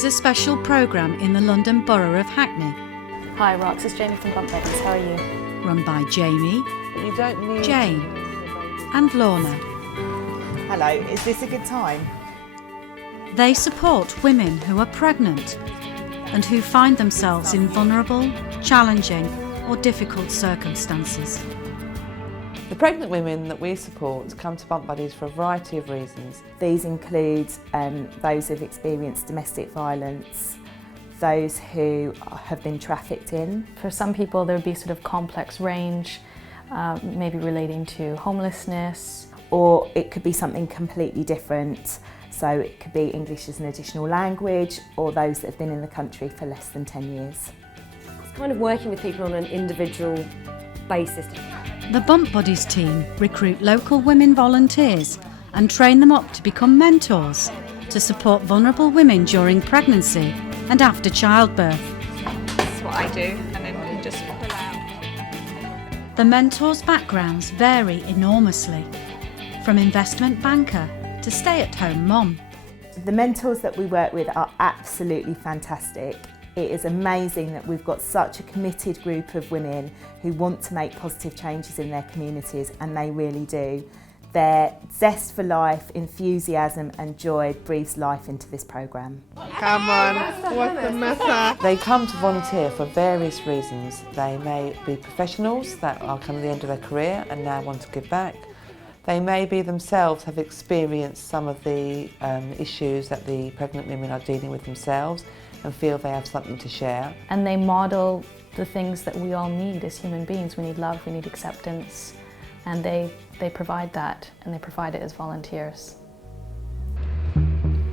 is a special programme in the London Borough of Hackney. Hi Rox, it's Jamie from Bump Buddies, how are you? Run by Jamie, You don't need Jane and Lorna. Hello, is this a good time? They support women who are pregnant and who find themselves in vulnerable, challenging or difficult circumstances. The pregnant women that we support come to Bump Buddies for a variety of reasons. These include those who've experienced domestic violence, those who have been trafficked in. For some people there would be sort of complex range, maybe relating to homelessness. Or it could be something completely different. So it could be English as an additional language, or those that have been in the country for less than 10 years. It's kind of working with people on an individual basis. The Bump Buddies team recruit local women volunteers and train them up to become mentors to support vulnerable women during pregnancy and after childbirth. That's what I do, and then you just pull out. The mentors' backgrounds vary enormously, from investment banker to stay-at-home mum. The mentors that we work with are absolutely fantastic. It is amazing that we've got such a committed group of women who want to make positive changes in their communities, and they really do. Their zest for life, enthusiasm and joy breathes life into this programme. Come on, what's the matter? They come to volunteer for various reasons. They may be professionals that are coming to the end of their career and now want to give back. They may be themselves have experienced some of the issues that the pregnant women are dealing with themselves and feel they have something to share. And they model the things that we all need as human beings. We need love, we need acceptance, and they provide that, and they provide it as volunteers.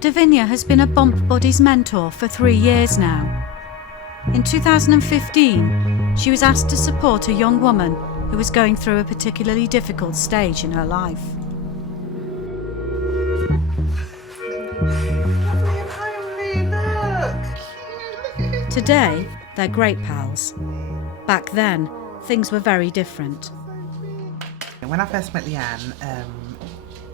Davinia has been a Bump Buddies mentor for 3 years now. In 2015, she was asked to support a young woman who was going through a particularly difficult stage in her life. Today, they're great pals. Back then, things were very different. When I first met Leanne,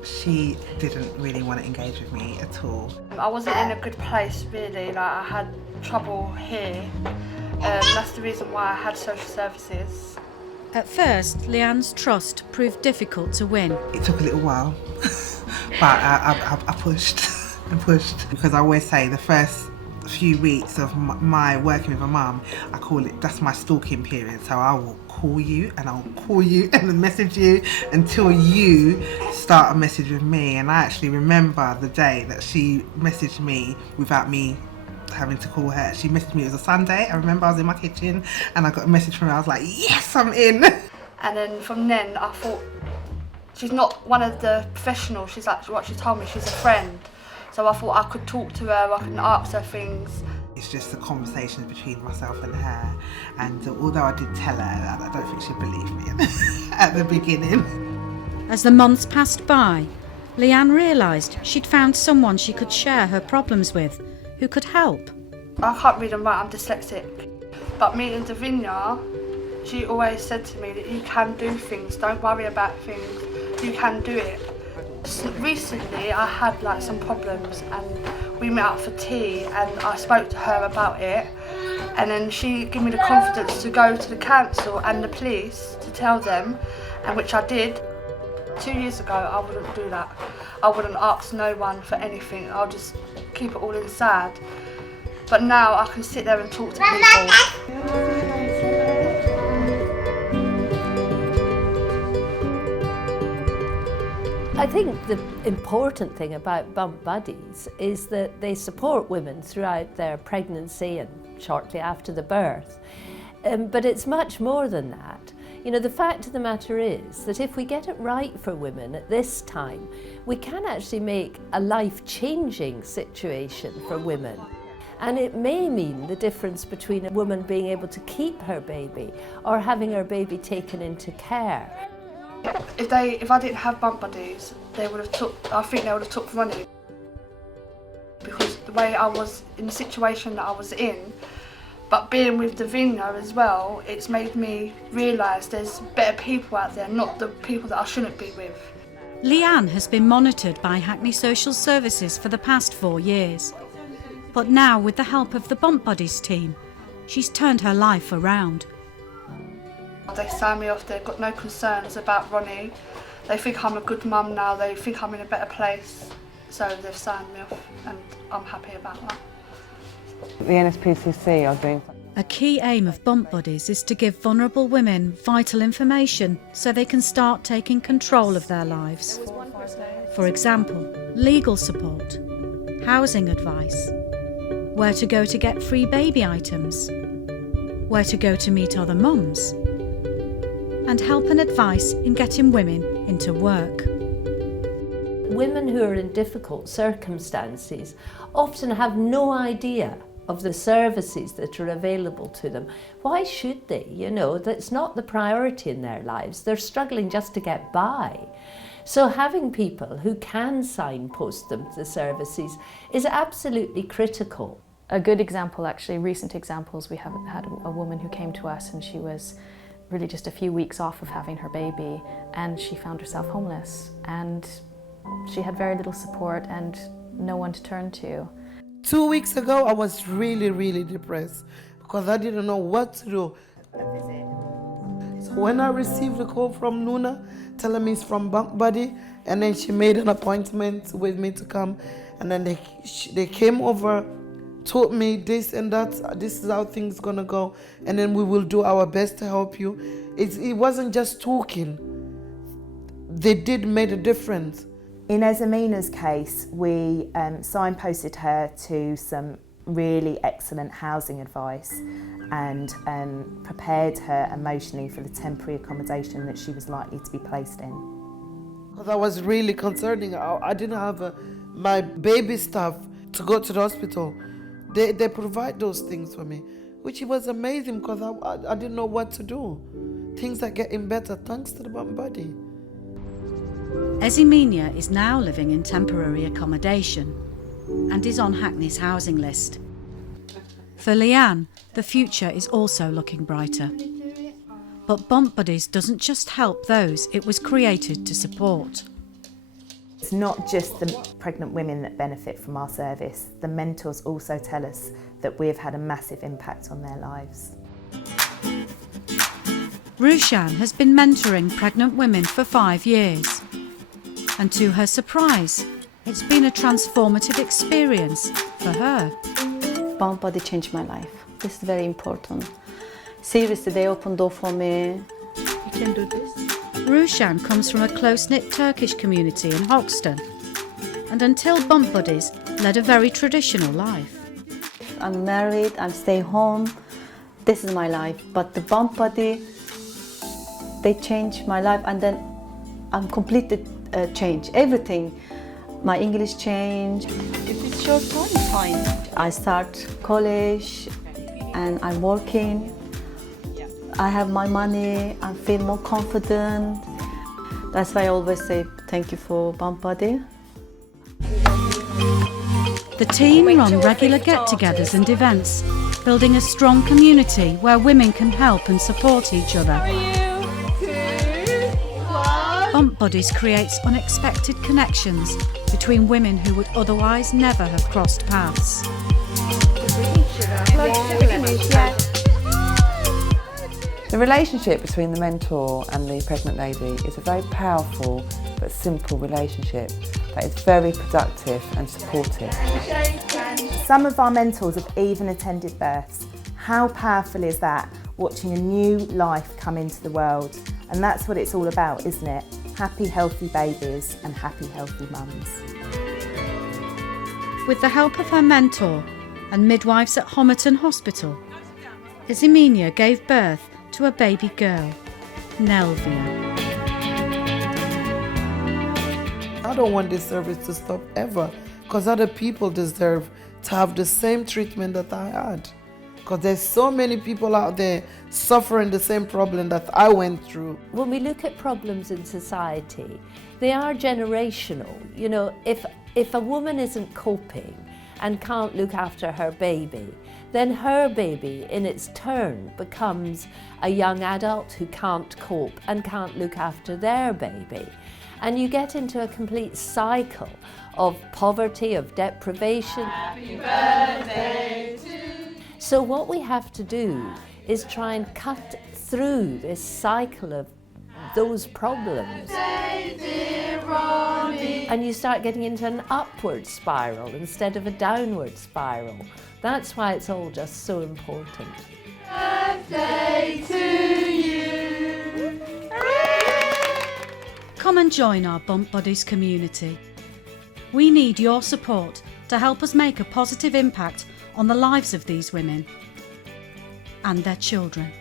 she didn't really want to engage with me at all. I wasn't in a good place really, I had trouble here. That's the reason why I had social services. At first, Leanne's trust proved difficult to win. It took a little while, but I pushed and pushed, because I always say the first few weeks of my working with a mum, I call it, that's my stalking period. So I will call you and I'll call you and then message you until you start a message with me. And I actually remember the day that she messaged me without me having to call her. She messaged me, it was a Sunday. I remember I was in my kitchen and I got a message from her. I was like, yes, I'm in. And then from then I thought, she's not one of the professionals, she's like what she told me, she's a friend. So I thought I could talk to her, I could ask her things. It's just the conversations between myself and her. And although I did tell her that, I don't think she'd believe me at the beginning. As the months passed by, Leanne realised she'd found someone she could share her problems with, who could help. I can't read and write, I'm dyslexic. But meeting Davinia, she always said to me that you can do things, don't worry about things, you can do it. Recently I had some problems and we met up for tea and I spoke to her about it, and then she gave me the confidence to go to the council and the police to tell them, and which I did. 2 years ago I wouldn't do that. I wouldn't ask no one for anything, I'll just keep it all inside. But now I can sit there and talk to people. I think the important thing about Bump Buddies is that they support women throughout their pregnancy and shortly after the birth. But it's much more than that. You know, the fact of the matter is that if we get it right for women at this time, we can actually make a life-changing situation for women. And it may mean the difference between a woman being able to keep her baby or having her baby taken into care. If I didn't have Bump Buddies, I think they would have took running. Because the way I was in the situation that I was in, but being with Davinia as well, it's made me realise there's better people out there, not the people that I shouldn't be with. Leanne has been monitored by Hackney Social Services for the past 4 years. But now, with the help of the Bump Buddies team, she's turned her life around. They sign me off, they've got no concerns about Ronnie. They think I'm a good mum now, they think I'm in a better place. So they've signed me off and I'm happy about that. The NSPCC are doing. A key aim of Bump Buddies is to give vulnerable women vital information so they can start taking control of their lives. For example, legal support, housing advice, where to go to get free baby items, where to go to meet other mums, and help and advice in getting women into work. Women who are in difficult circumstances often have no idea of the services that are available to them. Why should they? You know, that's not the priority in their lives. They're struggling just to get by. So having people who can signpost them to the services is absolutely critical. A good example, actually, recent examples, we have had a woman who came to us and she was really just a few weeks off of having her baby and she found herself homeless and she had very little support and no one to turn to. 2 weeks ago, I was really depressed because I didn't know what to do. So when I received a call from Luna telling me it's from Bump Buddy, and then she made an appointment with me to come, and then they came over, told me this and that, this is how things gonna go, and then we will do our best to help you. It wasn't just talking. They did make a difference. In Esamina's case, we signposted her to some really excellent housing advice and prepared her emotionally for the temporary accommodation that she was likely to be placed in. Because I was really concerning. I didn't have my baby stuff to go to the hospital. They provide those things for me, which was amazing because I didn't know what to do. Things are getting better thanks to the Bump Buddy. Esamina is now living in temporary accommodation and is on Hackney's housing list. For Leanne, the future is also looking brighter. But Bump Buddies doesn't just help those it was created to support. It's not just the pregnant women that benefit from our service. The mentors also tell us that we've had a massive impact on their lives. Rushan has been mentoring pregnant women for 5 years. And to her surprise, it's been a transformative experience for her. Bump Buddy changed my life. This is very important. Seriously, they opened door for me. You can do this. Rushan comes from a close-knit Turkish community in Hoxton, and until Bump Buddies led a very traditional life. I'm married, I'm staying home. This is my life. But the Bump Buddy, they changed my life, and then I'm completely changed. Everything. My English changed. If it's short time, fine. I start college and I'm working. I have my money, I feel more confident. That's why I always say thank you for Bump Buddy. The team run regular get-togethers and events, building a strong community where women can help and support each other. Bump Buddies creates unexpected connections between women who would otherwise never have crossed paths. The relationship between the mentor and the pregnant lady is a very powerful but simple relationship that is very productive and supportive. Some of our mentors have even attended births. How powerful is that, watching a new life come into the world? And that's what it's all about, isn't it? Happy, healthy babies and happy, healthy mums. With the help of her mentor and midwives at Homerton Hospital, Esamina gave birth to a baby girl, Nelvia. I don't want this service to stop ever because other people deserve to have the same treatment that I had. Because there's so many people out there suffering the same problem that I went through. When we look at problems in society, they are generational. You know, if a woman isn't coping and can't look after her baby, then her baby in its turn becomes a young adult who can't cope and can't look after their baby. And you get into a complete cycle of poverty, of deprivation. Happy birthday to you. So what we have to do is try and cut through this cycle of those problems. And you start getting into an upward spiral instead of a downward spiral. That's why it's all just so important. Birthday to you. Come and join our Bump Buddies community. We need your support to help us make a positive impact on the lives of these women and their children.